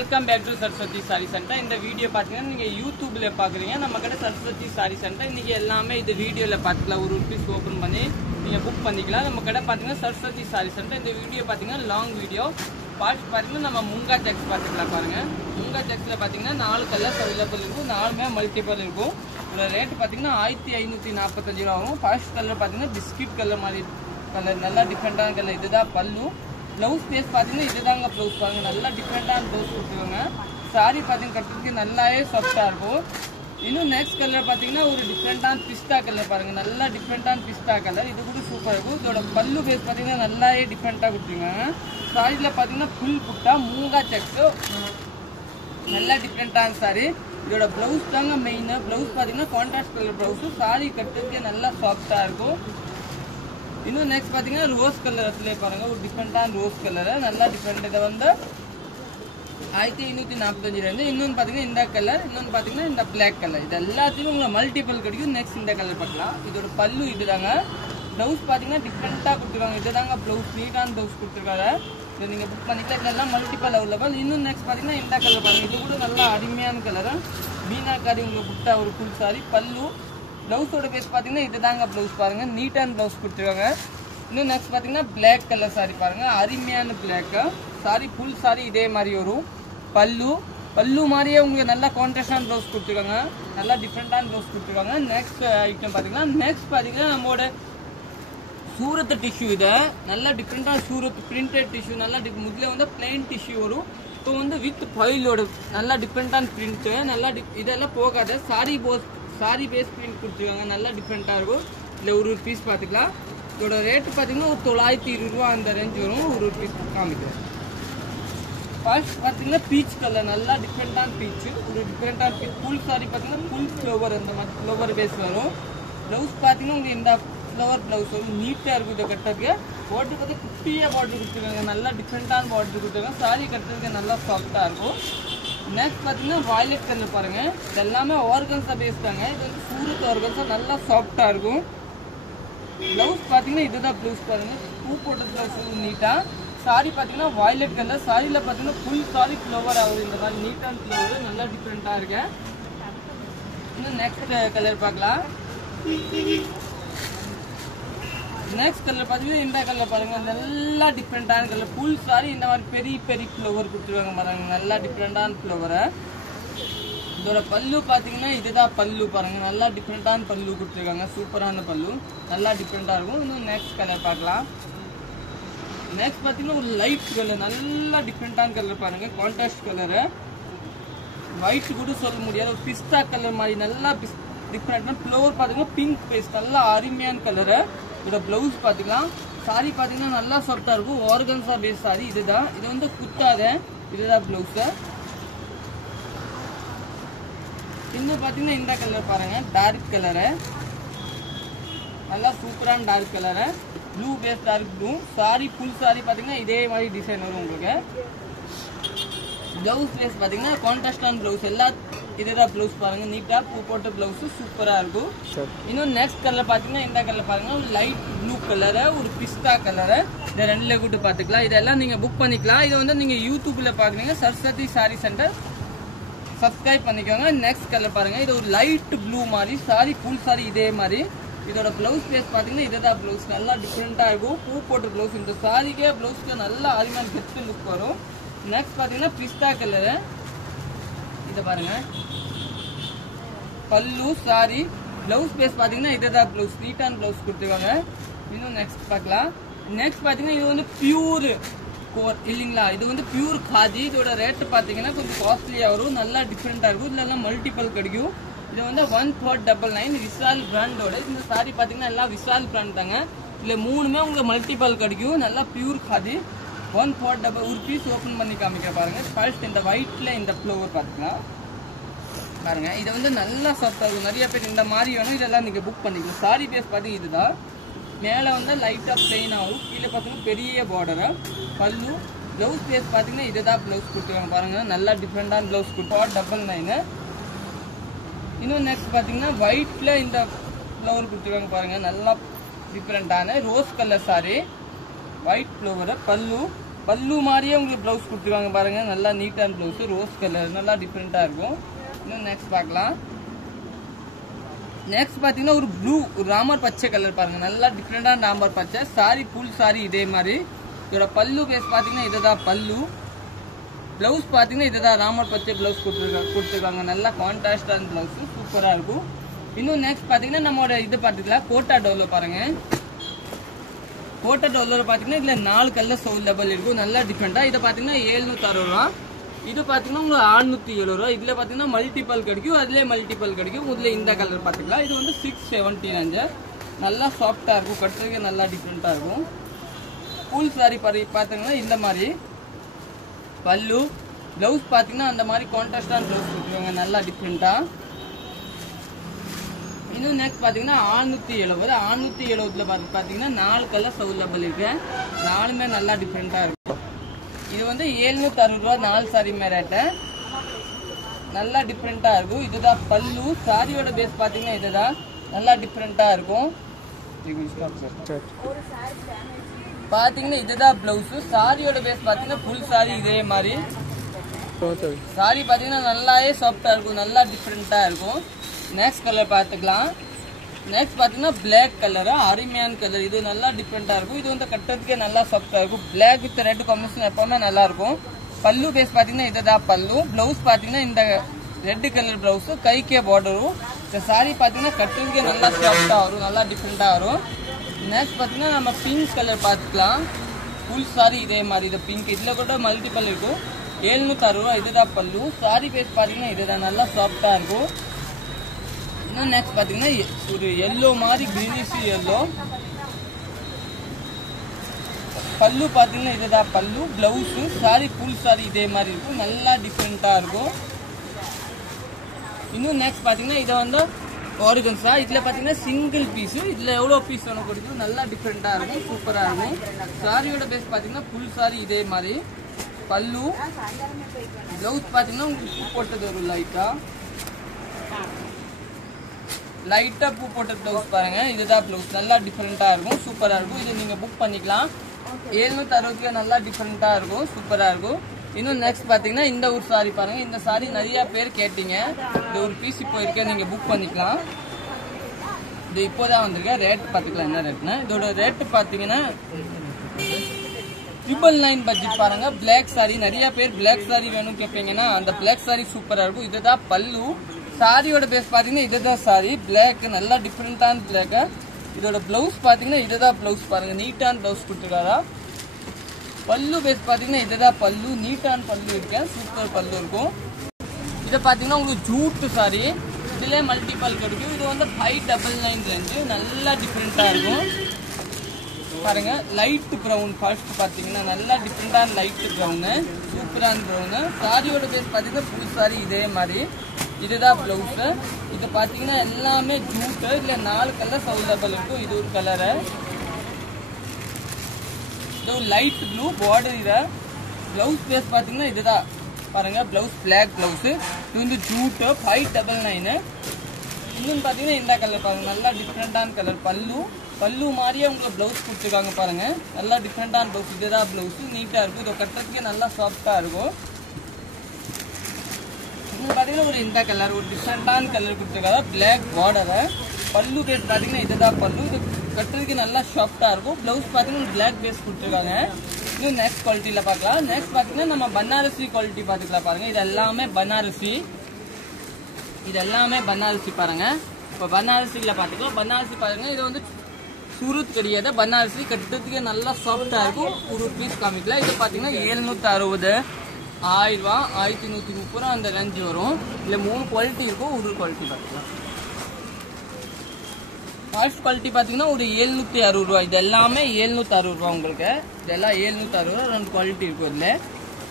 Welcome back to Saraswati sari centre. இந்த video பார்த்தீங்கன்னா நீங்கள் யூடியூப்ல பார்க்குறீங்க. நம்ம கடை சரஸ்வதி சாரி சென்டர். இன்றைக்கி எல்லாமே இது வீடியோவில் பார்த்துக்கலாம். ஒரு பீஸ் ஓப்பன் பண்ணி நீங்கள் புக் பண்ணிக்கலாம். நம்ம கடை பார்த்தீங்கன்னா சரஸ்வதி சாரி சென்டர். இந்த வீடியோ பார்த்தீங்கன்னா லாங் வீடியோ பார்த்து பார்த்தீங்கன்னா நம்ம முங்கா செக்ஸ் பார்த்துக்கலாம். பாருங்கள், முங்கா செக்ஸில் பார்த்தீங்கன்னா 4 கலர்ஸ் அவைலபிள் இருக்கும். 4மே மல்டிபிள் இருக்கும். இதோட ரேட் பார்த்தீங்கன்னா 1545 ரூபா ஆகும். ஃபர்ஸ்ட் கலர் பார்த்தீங்கன்னா பிஸ்கட் கலர் மாதிரி கலர், நல்லா டிஃப்ரெண்ட்டான கலர். இதுதான் பல்லு. ப்ளவுஸ் பேஸ் பார்த்தீங்கன்னா இதுதாங்க ப்ளவுஸ். பாருங்கள், நல்லா டிஃப்ரெண்ட்டான ப்ளவுஸ் கொடுத்துருவாங்க. சாரி பார்த்தீங்கன்னா கட்டுறதுக்கு நல்லாவே சாஃப்டாக இருக்கும். இன்னும் நெக்ஸ்ட் கலர் பார்த்தீங்கன்னா ஒரு டிஃப்ரெண்ட்டான பிஸ்தா கலர். பாருங்கள், நல்லா டிஃப்ரெண்ட்டான பிஸ்தா கலர். இது கூட சூப்பராக இருக்கும். இதோட பல்லு பேஸ் பார்த்தீங்கன்னா நல்லாவே டிஃப்ரெண்ட்டாக கொடுத்துருக்காங்க. சாரியில் பார்த்தீங்கன்னா ஃபுல் புட்டா மூங்கா செக்ஸு, நல்லா டிஃப்ரெண்ட்டான சாரி. இதோட ப்ளவுஸ் தாங்க மெயின். ப்ளவுஸ் பார்த்தீங்கன்னா கான்ட்ராஸ்ட் கலர் ப்ளவுஸு. சாரி கட்டுறதுக்கு நல்லா சாஃப்டாக இருக்கும். இன்னும் நெக்ஸ்ட் பார்த்தீங்கன்னா ரோஸ் கலர். அதுலேயே பாருங்கள், ஒரு டிஃப்ரெண்ட்டான ரோஸ் கலரு, நல்லா டிஃப்ரெண்ட். இதை வந்து 1545. இன்னொன்று பார்த்தீங்கன்னா இந்த கலர், இன்னொன்று பார்த்தீங்கன்னா இந்த பிளாக் கலர். இது எல்லாத்தையும் உங்களுக்கு மல்டிபிள் கிடைக்கும். நெக்ஸ்ட் இந்த கலர் பார்க்கலாம். இதோட பல்லு இதுதாங்க. ப்ளவுஸ் பார்த்தீங்கன்னா டிஃப்ரெண்ட்டாக கொடுத்துருக்காங்க. இதுதாங்க ப்ளவுஸ், நீட்டான ப்ளவுஸ் கொடுத்துருக்காங்க. இதை நீங்கள் புக் பண்ணிக்கலாம். இதெல்லாம் மல்டிபிள் அவைலபிள். இன்னும் நெக்ஸ்ட் பார்த்தீங்கன்னா இந்த கலர் பாருங்கள். இது கூட நல்லா அருமையான கலரு. மீனாக்காரி உங்களுக்கு புட்டா ஒரு ஃபுல் சாரி. பல்லு ப்ளவுஸோட பேஸ் பார்த்தீங்கன்னா இதுதாங்க ப்ளவுஸ். பாருங்கள், நீட்டான ப்ளவுஸ் கொடுத்துருக்காங்க. இன்னும் நெக்ஸ்ட் பார்த்தீங்கன்னா பிளாக் கலர் சாரி. பாருங்கள், அருமையான பிளாக்கு சாரி. ஃபுல் சாரி இதே மாதிரி வரும். பல்லு மாதிரியே உங்களுக்கு நல்லா கான்ட்ராஸ்டான ப்ளவுஸ் கொடுத்துருக்காங்க. நல்லா டிஃப்ரெண்ட்டான ப்ளவுஸ் கொடுத்துருக்காங்க. நெக்ஸ்ட் ஐட்டம் பார்த்தீங்கன்னா நம்மளோட சூரத் டிஷ்யூ. இதை நல்லா டிஃப்ரெண்ட்டான சூரத் பிரிண்டட் டிஷ்யூ. நல்லா முதல்ல வந்து பிளைன் டிஷ்யூ வரும். இப்போ வந்து வித் ஃபைலோட நல்லா டிஃப்ரெண்ட்டான பிரிண்ட்டு. நல்லா இதெல்லாம் போகாத சாரி பேஸ் பிரிண்ட் கொடுத்துருக்காங்க. நல்லா டிஃப்ரெண்ட்டாக இருக்கும். இல்லை ஒரு பீஸ் பார்த்துக்கலாம். இதோட ரேட்டு பார்த்தீங்கன்னா ஒரு 920 ரூபா அந்த ரேஞ்ச் வரும். ஒரு பீஸ் காமிக்கிறேன். ஃபர்ஸ்ட் பார்த்தீங்கன்னா பீச் கலர், நல்லா டிஃப்ரெண்ட்டான பீச்சு. ஒரு டிஃப்ரெண்ட்டான பீச். ஃபுல் சாரி பார்த்தீங்கன்னா ஃபுல் ஃப்ளவர், அந்த மாதிரி ஃப்ளவர் பேஸ் வரும். ப்ளவுஸ் பார்த்தீங்கன்னா உங்களுக்கு இந்த ஃப்ளவர் ப்ளவுஸ் வரும். நீட்டாக இருக்கும். இதை கட்டுறதுக்கு பார்டர் பார்த்து குட்டியாக பார்டர் கொடுத்துருக்காங்க. நல்லா டிஃப்ரெண்ட்டான பார்டர் கொடுத்துருக்காங்க. சாரி கட்டுறதுக்கு நல்லா சாஃப்டாக இருக்கும். நெக்ஸ்ட் பார்த்தீங்கன்னா வாய்லெட் கலர். பாருங்கள், இது எல்லாமே ஆர்கன்ஸா பேஸ் தாங்க. இது வந்து சூரத் ஆர்கன்ஸா, நல்லா சாஃப்டாக இருக்கும். ப்ளவுஸ் பார்த்தீங்கன்னா இதுதான் ப்ளவுஸ். பாருங்கள், பூ போட்ட ப்ளவுஸ் நீட்டாக. சாரி பார்த்தீங்கன்னா வாய்லெட் கலர். சாரியில் பார்த்தீங்கன்னா ஃபுல் சாரி ஃப்ளவர் ஆகுது. இந்த மாதிரி நீட்டான ஃப்ளவர், நல்லா டிஃப்ரெண்ட்டாக இருக்கு. இன்னும் நெக்ஸ்ட் கலர் பார்க்கலாம். நெக்ஸ்ட் கலர் பார்த்தீங்கன்னா இந்த கலர் பாருங்கள், நல்லா டிஃப்ரெண்ட்டான கலர். ஃபுல் சாரி இந்த மாதிரி பெரிய பெரிய ஃப்ளவர் கொடுத்துருவாங்க. பாருங்க, நல்லா டிஃப்ரெண்ட்டான ஃப்ளவரை. இதோட பல்லு பார்த்தீங்கன்னா இதுதான் பல்லு. பாருங்கள், நல்லா டிஃப்ரெண்ட்டான பல்லு கொடுத்துருக்காங்க. சூப்பரான பல்லு, நல்லா டிஃப்ரெண்ட்டாக இருக்கும். இன்னும் நெக்ஸ்ட் கலர் பார்க்கலாம். நெக்ஸ்ட் பார்த்தீங்கன்னா ஒரு லைட் கலர், நல்லா டிஃப்ரெண்ட்டான கலர். பாருங்கள், கான்ட்ராஸ்ட் கலரு. ஒயிட் கூட சொல்ல முடியாது, ஒரு பிஸ்தா கலர் மாதிரி. நல்லா டிஃப்ரெண்ட்டான ஃப்ளவர். பார்த்தீங்கன்னா பிங்க் பேஸ், நல்லா அருமையான கலரு. இதோட ப்ளவுஸ் பார்த்துக்கலாம். சாரி பார்த்தீங்கன்னா நல்லா சாஃப்டாக இருக்கும். Organza base sari. இதுதான், இது வந்து குத்தாத. இதுதான் ப்ளவுஸு. இன்னும் பார்த்தீங்கன்னா இந்த கலர் பாருங்கள், டார்க் கலரு, நல்லா சூப்பரான dark colour. Blue base, dark blue. Sari full sari பார்த்தீங்கன்னா இதே மாதிரி டிசைன் வரும் உங்களுக்கு. ப்ளவுஸ் பேஸ் பார்த்தீங்கன்னா கான்ட்ராஸ்டான ப்ளவுஸ். எல்லா இதுதான் ப்ளவுஸ். பாருங்க, நீட்டாக பூ போட்ட ப்ளவுஸு சூப்பராக இருக்கும். இன்னும் நெக்ஸ்ட் கலர் பார்த்தீங்கன்னா இந்த கலர் பாருங்க, லைட் ப்ளூ கலரு, ஒரு பிஸ்தா கலரு. இதை ரெண்டுல கூட்டு பார்த்துக்கலாம். இதெல்லாம் நீங்கள் புக் பண்ணிக்கலாம். இதை வந்து நீங்கள் யூடியூப்ல பார்க்குறீங்க, சரஸ்வதி சாரி சென்டர். சப்ஸ்கிரைப் பண்ணிக்கோங்க. நெக்ஸ்ட் கலர் பாருங்க, இது ஒரு லைட் ப்ளூ மாதிரி. சாரி ஃபுல் சாரி இதே மாதிரி. இதோட ப்ளவுஸ் பேஸ் பார்த்தீங்கன்னா இதுதான் ப்ளவுஸ். நல்லா டிஃப்ரெண்ட்டாக இருக்கும். பூ போட்ட ப்ளவுஸ். இந்த சாரிக்கே ப்ளவுஸ்க்கு நல்லா அருமையான கெட்டு லுக் வரும். நெக்ஸ்ட் பார்த்தீங்கன்னா பிஸ்தா கலரு. இதை பாருங்க, பல்லு சாரி. ப்ளவுஸ் பேஸ் பார்த்தீங்கன்னா இதுதான் ப்ளவுஸ். நீட்டான ப்ளவுஸ் கொடுத்துருக்காங்க. இன்னும் நெக்ஸ்ட் பார்க்கலாம். நெக்ஸ்ட் பார்த்தீங்கன்னா இது வந்து பியூர் கோர் இல்லைங்களா. இது வந்து பியூர் காதி. இதோட ரேட்டு பார்த்தீங்கன்னா கொஞ்சம் காஸ்ட்லியாக வரும். நல்லா டிஃப்ரெண்ட்டாக இருக்கும். இதெல்லாம் மல்டிபிள் கிடைக்கும். இது வந்து 1499 விஷால் பிராண்டோட. இந்த சாரி பார்த்தீங்கன்னா எல்லாம் விஷால் பிராண்ட் தாங்க. இல்லை 3மே உங்களுக்கு மல்டிபிள் கிடைக்கும். நல்லா பியூர் காதி. 1499. ஒரு பீஸ் ஓப்பன் பண்ணி காமிக்கிற பாருங்க. ஃபர்ஸ்ட் இந்த ஒயிட்ல இந்த ஃப்ளவர் பார்த்துக்கலாம். பாருங்க, இதை வந்து நல்லா சாஃப்டாக இருக்கும். நிறைய பேர் இந்த மாதிரி வேணும். இதெல்லாம் நீங்கள் புக் பண்ணிக்கலாம். சாரி பேஸ் பார்த்தீங்கன்னா இதுதான். மேலே வந்து லைட்டாக பிளெயின் ஆகும். கீழே பார்த்தீங்கன்னா பெரிய பார்டரு. பல்லு ப்ளவுஸ் பேஸ் பார்த்தீங்கன்னா இதுதான் ப்ளவுஸ் கொடுத்துருக்காங்க. பாருங்கள், நல்லா டிஃப்ரெண்டான ப்ளவுஸ் கொடுத்து 499. இன்னும் நெக்ஸ்ட் பார்த்தீங்கன்னா ஒயிட்டில் இந்த ஃப்ளவர் கொடுத்துருக்காங்க. பாருங்கள், நல்லா டிஃப்ரெண்ட்டான rose colour sorry. White flower. பல்லு மாதிரியே உங்களுக்கு ப்ளவுஸ் கொடுத்துருக்காங்க பாருங்க. நல்லா நீட்டான ப்ளவுஸ், ரோஸ் கலர், நல்லா டிஃப்ரெண்டா இருக்கும். இன்னும் நெக்ஸ்ட் பார்க்கலாம். நெக்ஸ்ட் பாத்தீங்கன்னா ஒரு ப்ளூ, ஒரு ராமர் பச்சை கலர் பாருங்க. நல்லா டிஃப்ரெண்டான ராமர் பச்சை. சாரி ஃபுல் சாரி இதே மாதிரி. இதோட பல்லு பேஸ் பாத்தீங்கன்னா இதுதான் பல்லு. பிளவுஸ் பாத்தீங்கன்னா இதுதான் ராமர் பச்சை பிளவுஸ் கொடுத்துருக்காங்க. நல்லா கான்ட்ராஸ்டான பிளவுஸ், சூப்பரா இருக்கும். இன்னும் நெக்ஸ்ட் பாத்தீங்கன்னா நம்மளோட இது பாத்துக்கலாம் கோட்டா டோலோ பாருங்க. கோட்டா டோலோ பாத்தீங்கன்னா இதுல 4 கலர்ஸ் அவைலபிள் இருக்கும். நல்லா டிஃப்ரெண்டா. இதை பாத்தீங்கன்னா 760 ரூபா. இது பாத்தீங்கன்னா உங்களுக்கு 670 ரூபா. இதுல பாத்தீங்கன்னா மல்டிபிள் கிடைக்கும், அதுலயே மல்டிபிள் கிடைக்கும். இதுல இந்த கலர் பாத்துக்கலாம். இது வந்து 679. நல்லா சாஃப்டா இருக்கும், கட்டுறதுக்கு நல்லா டிஃப்ரெண்டா இருக்கும். ஃபுல் சாரி பாத்தீங்கன்னா இந்த மாதிரி பல்லு, பிளவுஸ் பாத்தீங்கன்னா அந்த மாதிரி கான்ட்ராஸ்டான பிளவுஸ் கொடுத்துருவாங்க, நல்லா டிஃப்ரெண்டா. இன்னும் நெக்ஸ்ட் பாத்தீங்கன்னா 670 பாத்தீங்கன்னா 4 கலர்ஸ் அவைலபிள் இருக்கு. 4மே நல்லா டிஃப்ரெண்டா இருக்கும். இது வந்து 760 ரூபா 4 சாரி மேரேட்ட. நல்லா டிஃப்ரெண்டா இருக்கும். இதுதான் பல்லு. சாரியோட பேஸ் பாத்தீங்கன்னா இதுதான், நல்லா டிஃப்ரெண்டா இருக்கும். பாத்தீங்கன்னா இதுதான் பிளவுஸ். சாரியோட பேஸ் பாத்தீங்கன்னா ஃபுல் சாரி இதே மாதிரி. சாரி பாத்தீங்கன்னா நல்லாவே சாஃப்டா இருக்கும், நல்லா டிஃப்ரெண்டா இருக்கும். நெக்ஸ்ட் கலர் பாத்துக்கலாம். நெக்ஸ்ட் பாத்தீங்கன்னா பிளாக் கலர், அருமையான கலர். இது நல்லா டிஃப்ரெண்டா இருக்கும். இது வந்து கட்டுறதுக்கே நல்லா சாஃப்டா இருக்கும். பிளாக் வித் ரெட் காம்பினேஷன் எப்பவுமே நல்லா இருக்கும். பல்லு பேஸ் பாத்தீங்கன்னா இதுதான் பல்லு. பிளவுஸ் பாத்தீங்கன்னா இந்த ரெட் கலர் பிளவுஸ், கைக்கே பார்டரும். இந்த சாரி பாத்தீங்கன்னா கட்டுறதுக்கே நல்லா சாஃப்டா வரும், நல்லா டிஃப்ரெண்டா வரும். நெக்ஸ்ட் பாத்தீங்கன்னா நம்ம பிங்க் கலர் பாத்துக்கலாம். ஃபுல் சாரி இதே மாதிரி. இது பிங்க், இதுல கூட மல்டிபிள் இருக்கும். 760 ரூபா. இதுதான் பல்லு. சாரி பேஸ் பாத்தீங்கன்னா இதுதான், நல்லா சாஃப்டா இருக்கும். இன்னும் நெக்ஸ்ட் பாத்தீங்கன்னா ஒரு எல்லோ மாதிரி, கிரீனிஷ் எல்லோ. பல்லு பாத்தீங்கன்னா இதுதான் பல்லு. பிளவுஸ் சாரி ஃபுல் சாரி இதே மாதிரி இருக்கும், நல்லா டிஃப்ரெண்டா இருக்கும். இன்னும் நெக்ஸ்ட் பாத்தீங்கன்னா இதை வந்து ஆர்கன்ஸா. இதுல பாத்தீங்கன்னா சிங்கிள் பீஸ். இதுல எவ்வளவு பீஸ் வேணும் கொடுக்கும், நல்லா டிஃப்ரெண்டா இருக்கும், சூப்பரா இருக்கும். சாரியோட பேஸ் பாத்தீங்கன்னா ஃபுல் சாரி இதே மாதிரி. பல்லு, பிளவுஸ் பாத்தீங்கன்னா உங்களுக்கு பூ போட்டது ஒரு லைட்டா பூ போட்ட பிளவுஸ் பாருங்க. இதுதான் பிளவுஸ், நல்லா டிஃப்ரெண்டா இருக்கும், சூப்பரா இருக்கும். இது நீங்க புக் பண்ணிக்கலாம். 760 நல்லா டிஃப்ரெண்டா இருக்கும், சூப்பரா இருக்கும். இன்னும் நெக்ஸ்ட் பாத்தீங்கன்னா இந்த ஒரு சாரி பாருங்க. இந்த சாரி நிறைய பேர் கேட்டீங்க. இந்த ஒரு பீஸ் இப்போ இருக்க, நீங்க புக் பண்ணிக்கலாம். இது இப்போதான் வந்திருக்க. ரேட் பாத்துக்கலாம் என்ன ரேட்னா. இதோட ரேட் பாத்தீங்கன்னா 999 பட்ஜெட் பாருங்க. பிளாக் சாரி, நிறைய பேர் பிளாக் சாரி வேணும் கேட்பீங்கன்னா அந்த பிளாக் சாரி சூப்பரா இருக்கும். இதுதான் பல்லு. சாரியோட பேஸ் பாத்தீங்கன்னா இதுதான் சாரி, பிளாக், நல்லா டிஃப்ரெண்டான பிளாக். இதோட பிளவுஸ் பாத்தீங்கன்னா இதுதான் பிளவுஸ் பாருங்க, நீட்டான பிளவுஸ் கொடுத்துருக்காரா. பல்லு பேஸ் பாத்தீங்கன்னா இதுதான் பல்லு, நீட்டான பல்லு இருக்கு, சூப்பர் பல்லு இருக்கும். இதை பாத்தீங்கன்னா உங்களுக்கு ஜூட் சாரி, இதுல மல்டிபல் கிடைக்கும். இது வந்து 599 ரேஞ்சு, நல்லா டிஃப்ரெண்டா இருக்கும் பாருங்க. லைட் ப்ரௌன் ஃபர்ஸ்ட் பாத்தீங்கன்னா நல்லா டிஃப்ரெண்டான லைட் ப்ரௌனு, சூப்பரான ப்ரௌனு. சாரியோட பேஸ் பாத்தீங்கன்னா ஃபுல் சாரி இதே மாதிரி. இதுதான் பிளவுஸ். இது பாத்தீங்கன்னா எல்லாமே ஜூட். இதுல 4 கலர்ஸ் அவைலபிள் இருக்கும். இது ஒரு கலரு, இது லைட் ப்ளூ பார்டர். இத பிளவுஸ் பேஸ் பாத்தீங்கன்னா இதுதான் பாருங்க. Blouse black blouse. இது வந்து ஜூட் 599. இன்னும் பாத்தீங்கன்னா இந்த கலர் பாருங்க, நல்லா டிஃப்ரெண்டான கலர். பல்லு மாதிரியே உங்களுக்கு பிளவுஸ் கொடுத்துருக்காங்க பாருங்க, நல்லா டிஃப்ரெண்டான பிளவுஸ். இதுதான் பிளவுஸ், நீட்டா இருக்கும். இதை கட்டுறதுக்கே நல்லா சாஃப்டா இருக்கும். பாத்தீங்கன்னா ஒரு இந்த கலர், ஒரு டிஃப்ரெண்டான கலர் கொடுத்துருக்காங்க, பிளாக் பார்டர். பல்லு பேஸ் பாத்தீங்கன்னா இதுதான் பல்லு. இது கட்டுறதுக்கு நல்லா சாஃப்டா இருக்கும். பிளவுஸ் பாத்தீங்கன்னா பிளாக் பேஸ் கொடுத்துருக்காங்க. இன்னும் நெக்ஸ்ட் குவாலிட்டியில பார்க்கலாம். நெக்ஸ்ட் பாத்தீங்கன்னா நம்ம பனாரசி குவாலிட்டி பாத்துக்கலாம் பாருங்க. இது எல்லாமே பனாரசி பாருங்க. இப்போ பனாரசியில பாத்துக்கலாம். பனாரசி பாருங்க, இது வந்து சூரத் கிடையாது, பனாரசி. கட்டுறதுக்கு நல்லா சாஃப்டா இருக்கும். ஒரு பீஸ் காமிக்கலாம். இது பாத்தீங்கன்னா 760, 1000 ரூபா, 1130 அந்த ரேஞ்ச் வரும். இல்ல 3 குவாலிட்டி இருக்கும். ஒரு குவாலிட்டி பாத்துக்கலாம். ஃபர்ஸ்ட் குவாலிட்டி பாத்தீங்கன்னா ஒரு 760 ரூபா. இது எல்லாமே 760 ரூபா உங்களுக்கு. இதெல்லாம் 760 ரூபா. 2 குவாலிட்டி இருக்கும் இதுல.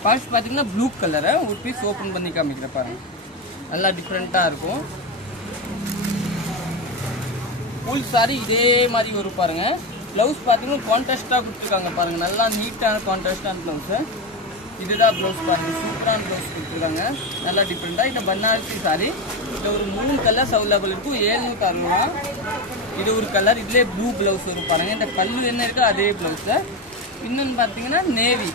ஃபர்ஸ்ட் பாத்தீங்கன்னா ப்ளூ கலர். ஒரு பீஸ் ஓபன் பண்ணி காமிக்கிறேன் பாருங்க, நல்லா டிஃப்ரெண்டா இருக்கும். ஃபுல் சாரி இதே மாதிரி வரும் பாருங்க. பிளவுஸ் பாத்தீங்கன்னா கான்ட்ராஸ்டா கொடுத்துருக்காங்க பாருங்க, நல்லா நீட்டான கான்ட்ராஸ்டான பிளவுஸ். இதுதான் பிளவுஸ் பாருங்க, சூப்பரான பிளவுஸ் கொடுத்துருக்காங்க, நல்லா டிஃப்ரெண்டா. இது பனாரசி சாரி. இதுல ஒரு 3 கலர்ஸ் அவைலபிள் இருக்கும். 760 ரூபா. இது ஒரு கலர். இதுல ப்ளூ பிளவுஸ் வரும் பாருங்க. இந்த பல்லு என்ன இருக்கோ அதே பிளவுஸ். இன்னொன்னு பாத்தீங்கன்னா நேவி,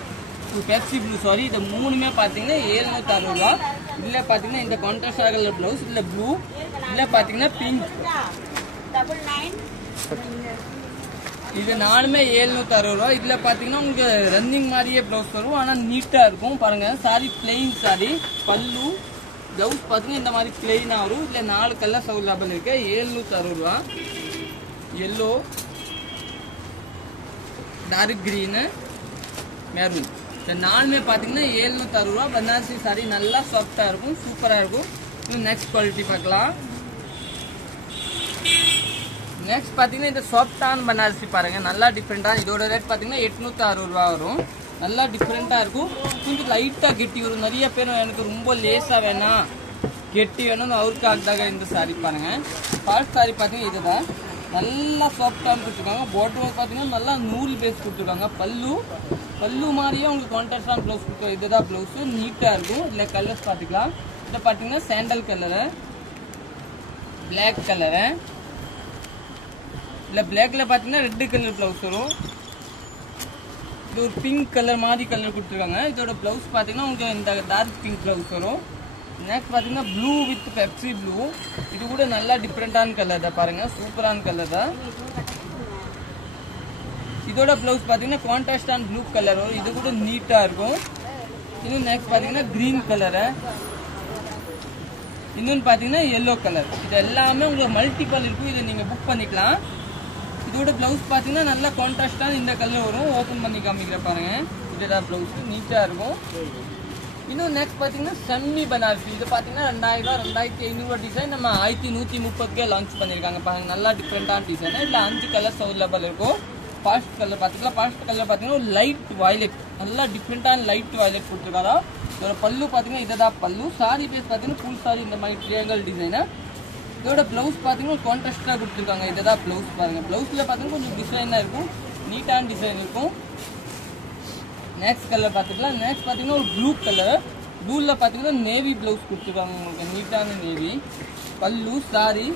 பெப்சி ப்ளூ சாரி, இது மூணுமே பார்த்தீங்கன்னா 760 ரூபா. இதில் பார்த்தீங்கன்னா இந்த கான்ட்ராஸ்ட் கலர் ப்ளவுஸ், இதில் ப்ளூ, இதில் பார்த்தீங்கன்னா பிங்க். இது நாலுமே 760 ரூபா. இதில் பார்த்தீங்கன்னா உங்களுக்கு ரன்னிங் மாதிரியே ப்ளவுஸ் வரும், ஆனால் நீட்டாக இருக்கும். பாருங்கள், சாரி பிளெயின் சாரி, பல்லு ப்ளவுஸ் பார்த்தீங்கன்னா இந்த மாதிரி பிளெயினாக வரும். இதில் 4 கலர்ஸ் அவைலபிள் இருக்கு. 760 ரூபா. எல்லோ, டார்க் கிரீனு, மெரூன், இந்த நாலுமே பார்த்தீங்கன்னா 760 ரூபா. பனாரசி சாரி நல்லா சாஃப்டாக இருக்கும், சூப்பராக இருக்கும். இன்னும் நெக்ஸ்ட் குவாலிட்டி பார்க்கலாம். நெக்ஸ்ட் பார்த்தீங்கன்னா இந்த சாஃப்டான பனாரசி பாருங்க, நல்லா டிஃப்ரெண்டாக. இதோட ரேட் பார்த்தீங்கன்னா 860 ரூபா வரும். நல்லா டிஃப்ரெண்ட்டாக இருக்கும். கொஞ்சம் லைட்டாக கெட்டி வரும். நிறைய பேர் எனக்கு ரொம்ப லேஸாக வேணாம், கெட்டி வேணும்னு அவருக்காக இந்த சாரி பாருங்க. ஃபர்ஸ்ட் சாரி பார்த்தீங்கன்னா இதுதான், நல்லா சாஃப்டாக கொடுத்துருக்காங்க. பாட்டம் பார்த்தீங்கன்னா நல்லா நூல் பேஸ் கொடுத்துருக்காங்க. பல்லு மாதிரியே உங்களுக்கு கான்ட்ராஸ்டான ப்ளவுஸ் கொடுத்துருக்காங்க. இதுதான் ப்ளவுஸு, நீட்டாக இருக்கும். இல்லை கலர்ஸ் பார்த்துக்கலாம். இதை பார்த்தீங்கன்னா சாண்டல் கலரு, பிளாக் கலரு, இல்லை பிளாக்ல பார்த்தீங்கன்னா ரெட் கலர் ப்ளவுஸ் வரும். இது ஒரு பிங்க் கலர் மாதிரி கலர் கொடுத்துருக்காங்க. இதோட ப்ளவுஸ் பார்த்தீங்கன்னா உங்களுக்கு இந்த டார்க் பிங்க் ப்ளவுஸ் வரும். நெக்ஸ்ட் பார்த்தீங்கன்னா ப்ளூ வித் பெப்சி ப்ளூ. இது கூட நல்லா டிஃப்ரெண்டான கலர் தான் பாருங்க, சூப்பரான கலர் தான். இதோட ப்ளவுஸ் பார்த்தீங்கன்னா கான்ட்ராஸ்டான ப்ளூ கலர் வரும். இது கூட நீட்டாக இருக்கும். இன்னும் நெக்ஸ்ட் பார்த்தீங்கன்னா க்ரீன் கலரு, இன்னொன்று பார்த்தீங்கன்னா எல்லோ கலர். இது எல்லாமே உங்களுக்கு மல்டிபிள் இருக்கும். இதை நீங்கள் புக் பண்ணிக்கலாம். இதோட ப்ளவுஸ் பார்த்தீங்கன்னா நல்லா கான்ட்ராஸ்டான இந்த கலர் வரும். ஓப்பன் பண்ணி காமிக்கிற பாருங்க, இதுதான் ப்ளவுஸ், நீட்டாக இருக்கும். இன்னும் நெக்ஸ்ட் பார்த்தீங்கன்னா செம்மி பனாரசி. இது பார்த்தீங்கன்னா 2000 2500 டிசைன் நம்ம 1130 லான்ச் பண்ணியிருக்காங்க பாருங்க. நல்லா டிஃப்ரெண்டான டிசைன். இதில் 5 கலர்ஸ் அவைலபிள் இருக்கும். ஃபர்ஸ்ட் கலர் பார்த்துக்கலாம். ஃபர்ஸ்ட் கலர் பார்த்தீங்கன்னா லைட் வயலட், நல்லா டிஃப்ரெண்டான லைட் வயலட் கொடுத்துருக்காரா. இதோட பல்லு பார்த்தீங்கன்னா இதுதான் பல்லு. சாரி பேஸ் பார்த்தீங்கன்னா ஃபுல் சாரி இந்த மாதிரி ட்ரையாங்கல் டிசைனு. இதோட ப்ளவுஸ் பார்த்தீங்கன்னா கான்ட்ராஸ்டாக கொடுத்துருக்காங்க. இதுதான் ப்ளவுஸ் பாருங்க. ப்ளவுஸில் பார்த்தீங்கன்னா கொஞ்சம் டிசைனாக இருக்கும், நீட்டான டிசைன் இருக்கும். நெக்ஸ்ட் கலர் பார்த்துக்கலாம். நெக்ஸ்ட் பார்த்தீங்கன்னா ஒரு ப்ளூ கலர், ப்ளூவில் பார்த்தீங்கன்னா நேவி ப்ளவுஸ் கொடுத்துருக்காங்க, உங்களுக்கு நீட்டான நேவி. பல்லு சாரி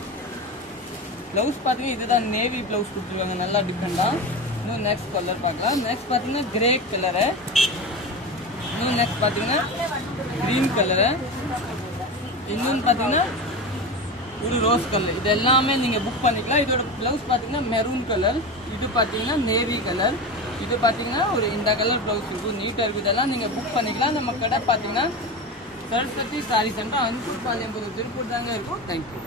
ப்ளவுஸ் பார்த்தீங்கன்னா இதுதான் நேவி ப்ளவுஸ் கொடுத்துருக்காங்க, நல்லா டிஃப்ரெண்டாக. இன்னும் நெக்ஸ்ட் கலர் பார்க்கலாம். நெக்ஸ்ட் பார்த்தீங்கன்னா கிரே கலரு, இன்னும் நெக்ஸ்ட் பார்த்தீங்கன்னா க்ரீன் கலரு, இன்னொன்று பார்த்தீங்கன்னா ஒரு ரோஸ் கலர். இது எல்லாமே நீங்கள் புக் பண்ணிக்கலாம். இதோட ப்ளவுஸ் பார்த்தீங்கன்னா மெரூன் கலர், இது பார்த்தீங்கன்னா நேவி கலர், இது பார்த்தீங்கன்னா ஒரு இந்த கலர் ப்ளவுஸ் இருக்கும், நீட்டாக இருக்கும். இதெல்லாம் நீங்கள் புக் பண்ணிக்கலாம். நம்ம கடை பார்த்தீங்கன்னா சரஸ்வதி சாரி சென்டர், அஞ்சூர் பாளையம், திருப்பூர் தாங்க இருக்கும். தேங்க்யூ.